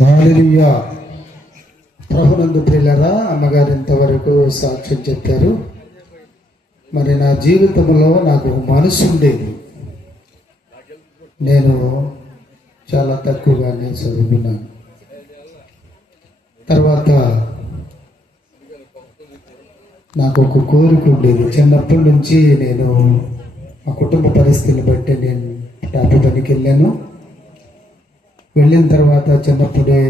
హల్లెలూయా. ప్రభునందు ప్రియులారా, అమ్మగారు ఇంతవరకు సాక్ష్యం చెప్పారు. మరి నా జీవితంలో నాకు మనసు ఉండేది. నేను చాలా తక్కువగానే చదువుకున్నాను. తర్వాత నాకు ఒక కోరిక ఉండేది. చిన్నప్పటి నుంచి నేను మా కుటుంబ పరిస్థితులు బట్టి నేను టాపీ పనికి వెళ్ళాను. వెళ్ళిన తర్వాత చిన్నప్పుడే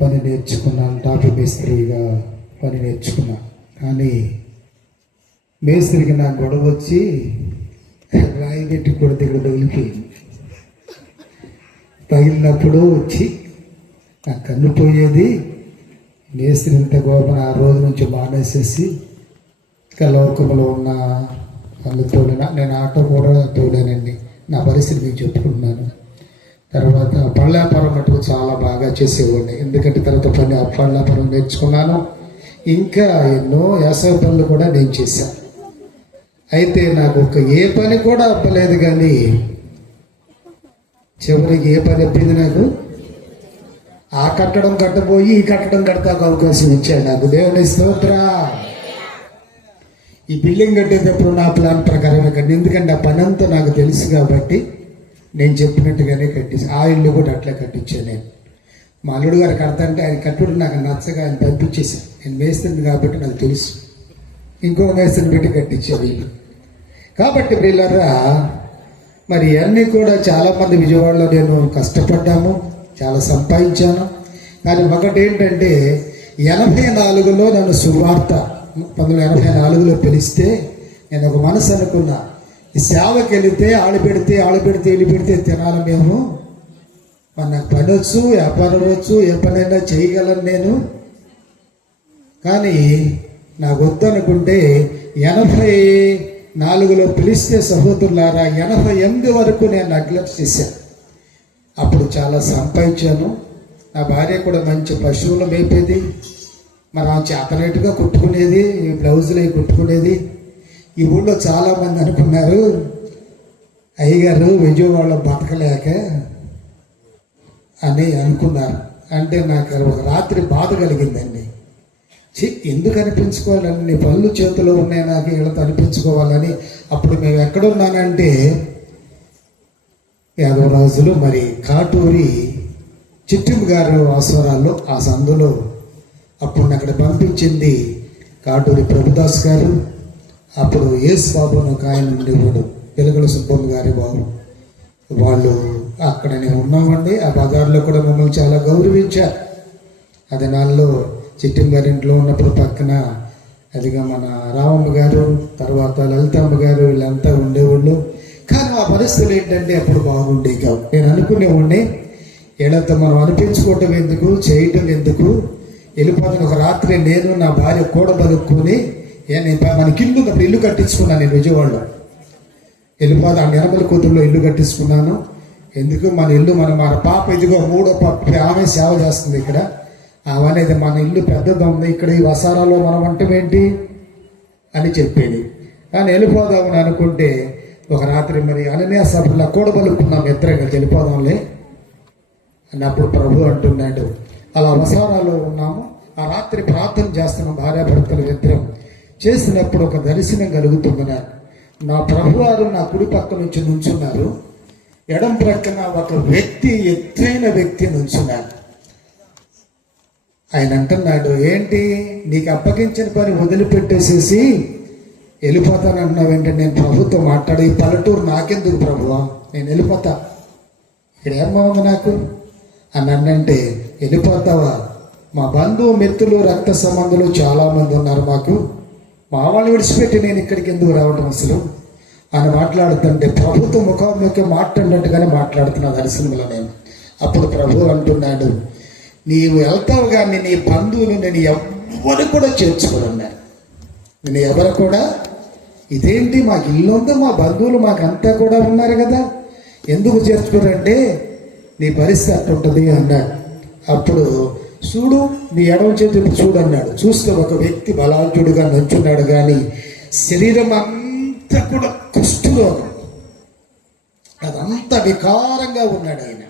పని నేర్చుకున్నాను. టాపీ మేస్త్రిగా పని నేర్చుకున్నాను. కానీ మేస్త్రికి నాకు గొడవ వచ్చి రాయి పెట్టి కొడితే ఇక్కడ తగిలిపోయింది. తగిలినప్పుడు వచ్చి నాకు కన్ను పోయేది. మేస్త్రి ఇంత గోపన ఆ రోజు నుంచి మానేసేసి లోకంలో ఉన్న పనులు తోడినా. నేను ఆటో కూడా తోడానండి. నా పరిస్థితి నేను చెప్పుకుంటున్నాను. తర్వాత పళ్ళాపురం మటుకు చాలా బాగా చేసేవాడిని. ఎందుకంటే తర్వాత పళ్ళాపురం నేర్చుకున్నాను. ఇంకా ఎన్నో యాసవ పనులు కూడా నేను చేశాను. అయితే నాకు ఏ పని కూడా అప్పలేదు. కానీ చివరికి ఏ పని అప్పింది నాకు? ఆ కట్టడం కట్టబోయి ఈ కట్టడం కడతాకు అవకాశం ఇచ్చాడు నాకు. దేవుని స్తోత్ర. ఈ బిల్డింగ్ కట్టేటప్పుడు నా ప్లాన్ ప్రకారమే కట్టి, ఎందుకంటే ఆ పని అంతా నాకు తెలుసు కాబట్టి నేను చెప్పినట్టుగానే కట్టించి ఆ ఇల్లు కూడా అట్లా కట్టించాను. నేను మా అల్లుడు గారు కడతాంటే ఆయన కట్టుడు నాకు నచ్చగా ఆయన పంపించేసాను. నేను మేస్తుంది కాబట్టి నాకు తెలుసు. ఇంకో మేస్త్రిని పెట్టి కట్టించాను ఇల్లు. కాబట్టి పిల్లరా, మరి ఇవన్నీ కూడా చాలామంది విజయవాడలో నేను కష్టపడ్డాము, చాలా సంపాదించాను. కానీ ఒకటి ఏంటంటే 84లో నన్ను సువార్త 1984లో పిలిస్తే నేను ఒక మనసు అనుకున్నా, ఈ సేవకి వెళితే ఆళ్ళు పెడితే ఇల్లు పెడితే తినాలి మేము. మరి నాకు పని వచ్చు, వ్యాపారం వచ్చు, ఏ పనైనా చేయగలను నేను. కానీ నాకు వద్దనుకుంటే 84లో పిలిస్తే సహోదరులారా 88 వరకు నేను నెగ్లెక్ట్ చేశాను. అప్పుడు చాలా సంపాదించాను. నా భార్య కూడా మంచి పశువులు మేపేది. మరి ఆ చేతనట్టుగా కుట్టుకునేది, బ్లౌజులు అవి కుట్టుకునేది. ఈ ఊళ్ళో చాలామంది అనుకున్నారు అయ్యగారు విజయవాడలో బతకలేక అని అనుకున్నారు. అంటే నాకు ఒక రాత్రి బాధ కలిగిందండి. ఎందుకు అనిపించుకోవాలని, నీ పళ్ళు చేతిలో ఉన్నాయి, నాకు వీళ్ళతో అనిపించుకోవాలని. అప్పుడు మేము ఎక్కడున్నానంటే యాదవరాజులు మరి కాటూరి చిట్టింపు గారు ఆస్వరాల్లో ఆ సందులో అప్పుడు అక్కడ పంపించింది కాటూరి ప్రభుదాస్ గారు. అప్పుడు యేసు బాబు అని ఒక ఆయన ఉండేవాడు, వెలుగుల సుబ్బమ్మ గారి బాబు. వాళ్ళు అక్కడ నేను ఉన్నామండి. ఆ బజార్లో కూడా మమ్మల్ని చాలా గౌరవించారు. అది నాలో చిట్టిం గారి ఇంట్లో ఉన్నప్పుడు పక్కన అదిగా మన రామమ్మ గారు, తర్వాత లలితమ్మ గారు, వీళ్ళంతా ఉండేవాళ్ళు. కానీ ఆ పరిస్థితులు ఏంటంటే అప్పుడు బాగుండేవి కావు. నేను అనుకునేవాడిని, వీళ్ళతో మనం అనిపించుకోవటం ఎందుకు, చేయటం ఎందుకు, వెళ్ళిపోతున్న ఒక రాత్రి నేను నా భార్య కూడబలుక్కుని మనకి ఇల్లు కట్టించుకున్నాను. నేను విజయవాడలో వెళ్ళిపోతే ఆ నిర్మల కూతురులో ఇల్లు కట్టించుకున్నాను. ఎందుకు మన ఇల్లు మన పాప ఇదిగో 3వ పాప ఆమె సేవ చేస్తుంది ఇక్కడ. అవనేది మన ఇల్లు పెద్దది ఉంది, ఇక్కడ ఈ వసారాలో మనం అంటమేంటి అని చెప్పేది. కానీ వెళ్ళిపోదామని అనుకుంటే ఒక రాత్రి మరి అననీయ సభలో కూడబలుక్కున్నాం, ఇద్దరంగా వెళ్ళిపోదాంలే అన్నప్పుడు ప్రభు అంటున్నాడు, అలా వసారాలో ఉన్నాము. ఆ రాత్రి ప్రార్థన చేస్తున్నాం, భార్యాభర్తలు ఇద్దరం చేసినప్పుడు ఒక దర్శనం కలుగుతుంది నాకు. నా ప్రభువారు నా కుడి పక్క నుంచి నుంచున్నారు, ఎడం ప్రక్కన ఒక వ్యక్తి, ఎత్తైన వ్యక్తి నుంచున్నారు. ఆయన అంటున్నాడు, ఏంటి నీకు అప్పగించిన పని వదిలిపెట్టేసేసి వెళ్ళిపోతానంటున్నావు ఏంటంటే, నేను ప్రభుతో మాట్లాడి ఈ పల్లెటూరు నాకెందుకు ప్రభువా, నేను వెళ్ళిపోతా, ఇక్కడ ఏమవుంది నాకు అని అంటే, వెళ్ళిపోతావా? మా బంధువు మిత్రులు రక్త సంబంధులు చాలామంది ఉన్నారు మాకు, మా వాళ్ళు విడిచిపెట్టి నేను ఇక్కడికి ఎందుకు రావటం అసలు అని మాట్లాడుతుంటే ప్రభుత్వ ముఖాముఖి మాట్లాడినట్టుగానే మాట్లాడుతున్నా దర్శనంలో నేను. అప్పుడు ప్రభు అంటున్నాడు, నీవు వెళ్తావు కానీ నీ బంధువులు నేను ఎవరు కూడా చేర్చుకోనున్నారు. నేను ఎవరు కూడా, ఇదేంటి మాకు ఇల్లు ఉంది, మా బంధువులు మాకంతా కూడా ఉన్నారు కదా, ఎందుకు చేర్చుకోరంటే నీ పరిస్థితి అట్టుంటుంది అన్నాడు. అప్పుడు చూడు నీ ఎడవ చేతులు చూడు అన్నాడు. చూస్తే ఒక వ్యక్తి బలాఢ్యుడుగా నుంచున్నాడు, కానీ శరీరం అంతా కూడా కుష్ఠరోగం, అదంతా వికారంగా ఉన్నాడు. ఆయన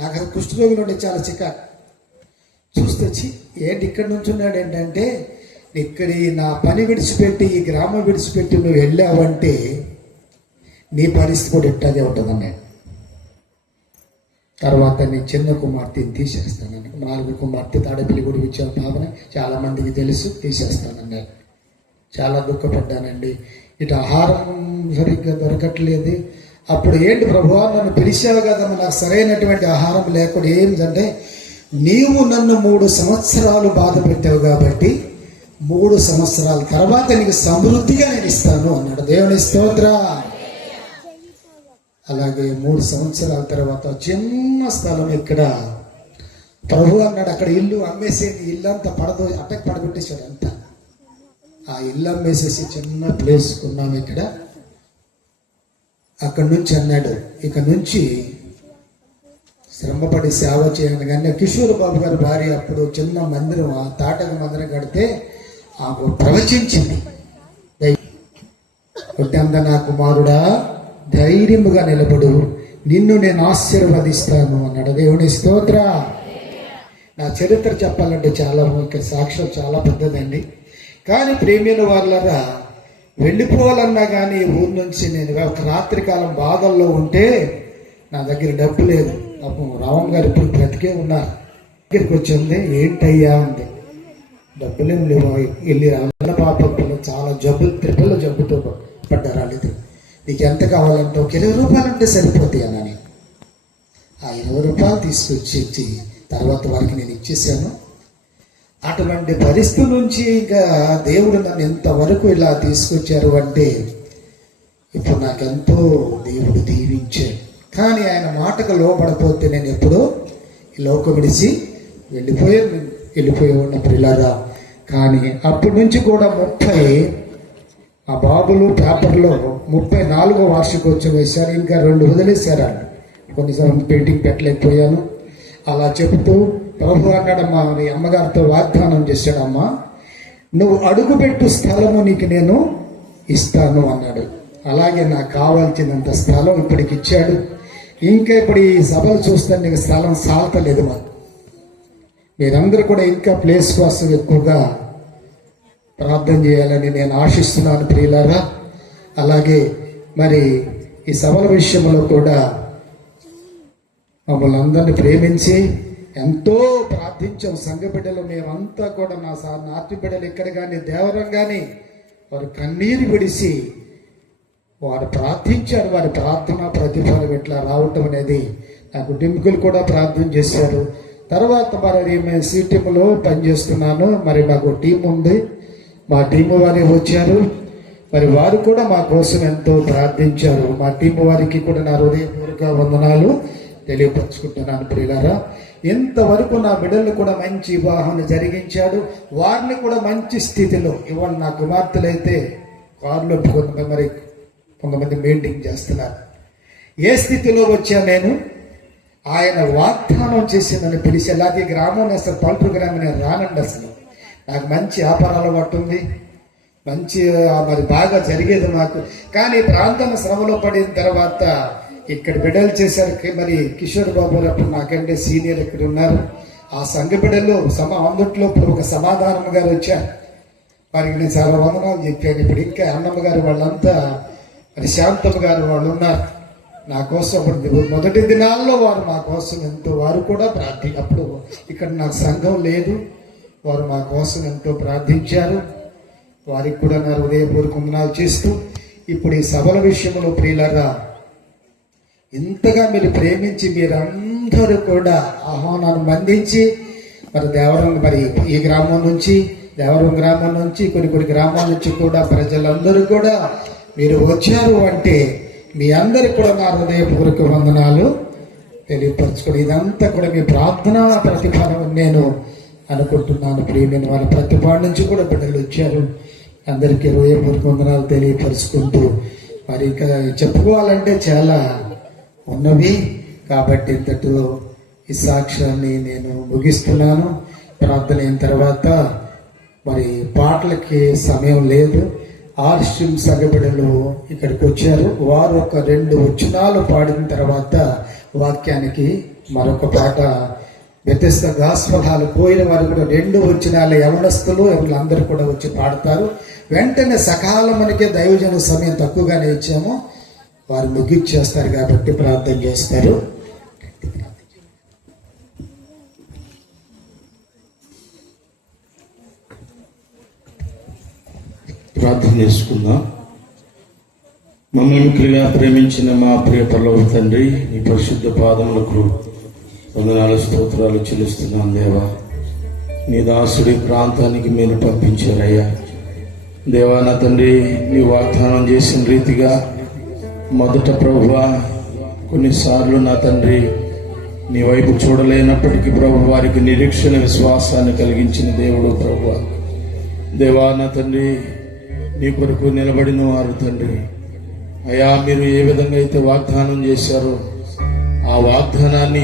నాకు అది కుష్ఠరోగులు ఉండే చాలా చికాకు. చూస్తే ఏంటి ఇక్కడ నుంచి ఉన్నాడు ఏంటంటే, ఇక్కడ నా పని విడిచిపెట్టి ఈ గ్రామం విడిచిపెట్టి నువ్వు వెళ్ళావంటే నీ పరిస్థితి కూడా ఇట్టాగే ఉంటుందన్నాడు. తర్వాత నేను చిన్న కుమార్తెని తీసేస్తానని, 4 కుమార్తె తాడపల్లి గుడి ఇచ్చిన భావన చాలా మందికి తెలుసు, తీసేస్తానన్నాడు. చాలా దుఃఖపడ్డానండి. ఇటు ఆహారం సరిగ్గా దొరకట్లేదు. అప్పుడు ఏంటి ప్రభువా, నన్ను పిలిచావు కదా, నాకు సరైనటువంటి ఆహారం లేకుండా ఏంటంటే, నీవు నన్ను 3 సంవత్సరాలు బాధ పెట్టావు కాబట్టి 3 సంవత్సరాల తర్వాత నీకు సమృద్ధిగా నేను ఇస్తాను అన్నాడు. దేవుని స్తోత్ర. అలాగే 3 సంవత్సరాల తర్వాత చిన్న స్థలం ఇక్కడ ప్రభు అన్నాడు, అక్కడ ఇల్లు అమ్మేసేది, ఇల్లంతా అట్టకి పడగొట్టేశాడు అంతా. ఆ ఇల్లు అమ్మేసేసి చిన్న ప్లేస్ ఉన్నాము ఇక్కడ. అక్కడి నుంచి అన్నాడు, ఇక నుంచి శ్రమపడి సేవ చేయాలి. కానీ కిషోర్ బాబు గారి భార్య అప్పుడు చిన్న మందిరం, ఆ తాటక మందిరం కడితే ఆమె ప్రవచించింది, కొట్టంత నా కుమారుడా ధైర్యముగా నిలబడు, నిన్ను నేను ఆశీర్వదిస్తాను అన్నాడు. దేవుని స్తోత్ర. నా చరిత్ర చెప్పాలంటే చాలా ఇక్కడ సాక్ష్యం చాలా పెద్దదండి. కానీ ప్రేమైన వాళ్ళరా, వెళ్ళిపోవాలన్నా కానీ ఊరి నుంచి నేను ఒక రాత్రికాలం బాధల్లో ఉంటే నా దగ్గర డబ్బు లేదు. పాపం రామం గారు ఇప్పుడు బ్రతికే ఉన్నారు. దగ్గరికి వచ్చింది, ఏంటయ్యా అంది. డబ్బులేం లేవు. వెళ్ళి అన్న పాప చాలా ట్రిపుల్ జబ్బుతో పడ్డారు. వాళ్ళిద్దరు, నీకు ఎంత కావాలంటే ఒక 20 రూపాయలు ఉంటే సరిపోతాయి అన్నాను. ఆ 20 రూపాయలు తీసుకొచ్చి తర్వాత వారికి నేను ఇచ్చేసాను. అటువంటి పరిస్థితి నుంచి ఇంకా దేవుడు నన్ను ఎంతవరకు ఇలా తీసుకొచ్చారు అంటే, ఇప్పుడు నాకెంతో దేవుడు దీవించాడు. కానీ ఆయన మాటకు లోపడిపోతే నేను ఎప్పుడో ఈ లోకం విడిచి వెళ్ళిపోయేవాడిన ప్రియులారా. కానీ అప్పటి నుంచి కూడా ఆ బాబులు పేపర్లో 34వ వార్షికోత్సవం వేశారు. ఇంకా 2 వదిలేశారు. కొన్నిసార్లు పెయింటింగ్ పెట్టలేకపోయాను. అలా చెబుతూ ప్రభు అన్నాడమ్మా, నీ అమ్మగారితో వాగ్దానం చేశాడమ్మా, నువ్వు అడుగుపెట్టు స్థలము నీకు నేను ఇస్తాను అన్నాడు. అలాగే నాకు కావాల్సినంత స్థలం ఇప్పటికి ఇచ్చాడు. ఇంకా ఇప్పుడు ఈ సభలు చూస్తే నీకు స్థలం సాల్తలేదు. మాకు మీరందరూ కూడా ఇంకా ప్లేస్ కోసం ఎక్కువగా ప్రార్థన చేయాలని నేను ఆశిస్తున్నాను ప్రియులారా. అలాగే మరి ఈ సభల విషయంలో కూడా మమ్మల్ని అందరినీ ప్రేమించి ఎంతో ప్రార్థించాం. సంఘ బిడ్డలు మేమంతా కూడా నాటి బిడ్డలు ఇక్కడ కానీ దేవరం కానీ వారు కన్నీరు విడిసి వారు ప్రార్థించారు. వారి ప్రార్థన ప్రతిఫలం ఇట్లా రావటం అనేది నాకు డింకులు కూడా ప్రార్థన చేశారు. తర్వాత మరి మేము సిటీలో పనిచేస్తున్నాను. మరి మాకు టీం ఉంది. మా టీము వారి వచ్చారు. మరి వారు కూడా మా కోసం ఎంతో ప్రార్థించారు. మా టీము వారికి కూడా నా హృదయపూర్వక వందనాలు తెలియపరుచుకుంటున్నాను ప్రియులారా. ఇంతవరకు నా బిడ్డలు కూడా మంచి వివాహం జరిగించాడు. వారిని కూడా మంచి స్థితిలో, ఇవాళ నా కుమార్తెలు అయితే కారులో కొంతమంది మెయింటైన్ చేస్తున్నారు. ఏ స్థితిలో వచ్చా నేను, ఆయన వాగ్దానం చేసి నన్ను పిలిచి, అలాగే గ్రామం అసలు పల్పు గ్రామం నేను రానండి. అసలు నాకు మంచి వ్యాపారాలు పట్టుంది, మంచి మరి బాగా జరిగేది నాకు. కానీ ప్రాంతం శ్రమలో పడిన తర్వాత ఇక్కడ బిడ్డలు చేశారు. మరి కిషోర్ బాబు అప్పుడు నాకంటే సీనియర్ ఇక్కడ ఉన్నారు. ఆ సంఘ బిడ్డలు అందుట్లో ఒక సమాధానం గారు వచ్చారు. వారికి నేను చాలా వందనాలు చెప్పాను. ఇప్పుడు ఇంకా అన్నమ్మ గారు వాళ్ళంతా, మరి శాంతమ్మ గారు వాళ్ళు ఉన్నారు నా కోసం. అప్పుడు మొదటి దినాల్లో వారు మా కోసం ఎంతో, వారు కూడా అప్పుడు ఇక్కడ నాకు సంఘం లేదు, వారు మా కోసం ఎంతో ప్రార్థించారు. వారికి కూడా నా హృదయపూర్వక వందనాలు చేస్తూ, ఇప్పుడు ఈ సభల విషయంలో ప్రియులారా, ఇంతగా మీరు ప్రేమించి మీరందరూ కూడా ఆహ్వానాన్ని అందించి మరి మరి ఈ గ్రామం నుంచి, దేవరం గ్రామం నుంచి, కొన్ని గ్రామాల నుంచి కూడా ప్రజలందరూ కూడా మీరు వచ్చారు అంటే మీ అందరికి కూడా నా హృదయపూర్వక వందనాలు తెలియపరచుకోండి. ఇదంతా కూడా మీ ప్రార్థన ప్రతిఫలం నేను అనుకుంటున్నాను. ప్రియమైన వాళ్ళ ప్రతిపాడు నుంచి కూడా బిడ్డలు వచ్చారు. అందరికీ హృదయపూర్వక వందనాలు తెలియపరుచుకుంటూ, మరి ఇంకా చెప్పుకోవాలంటే చాలా ఉన్నవి. కాబట్టి ఇంతటిలో ఈ సాక్ష్యాన్ని నేను ముగిస్తున్నాను. ప్రార్థన అయిన తర్వాత మరి పాటలకి సమయం లేదు. ఆర్షిం సగబిడలు ఇక్కడికి వచ్చారు. వారు ఒక 2 వచనాలు పాడిన తర్వాత వాక్యానికి మరొక పాట వ్యత్యస్త గాస్పల్ హాల్ పోయిన వారు కూడా 2 వచనాల యవనస్తులు అందరూ కూడా వచ్చి పాడతారు. వెంటనే సకాలమునకే దైవజన సమయం తక్కువగానే ఇచ్చాము, వారు ముగించేస్తారు కాబట్టి ప్రార్థన చేస్తారు. ప్రార్థన చేసుకుందాం. మమ్మల్ని మిక్కిలిగా ప్రేమించిన మా ప్రియ పరలోక తండ్రి, నీ పరిశుద్ధ పాదములకు వందనాలు స్తోత్రాలు చెల్లిస్తున్నాను దేవా. నీ దాసుడి ప్రాంతానికి మీరు పంపించారయ్యా దేవా. నా తండ్రి, నీ వాగ్దానం చేసిన రీతిగా మొదట ప్రభువా కొన్నిసార్లు నా తండ్రి నీ వైపు చూడలేనప్పటికీ ప్రభు వారికి నిరీక్షణ విశ్వాసాన్ని కలిగించిన దేవుడు ప్రభువా. దేవా నా తండ్రి, నీ కొరకు నిలబడిన వారు తండ్రి అయ్యా, మీరు ఏ విధంగా అయితే వాగ్దానం చేశారో ఆ వాగ్దానాన్ని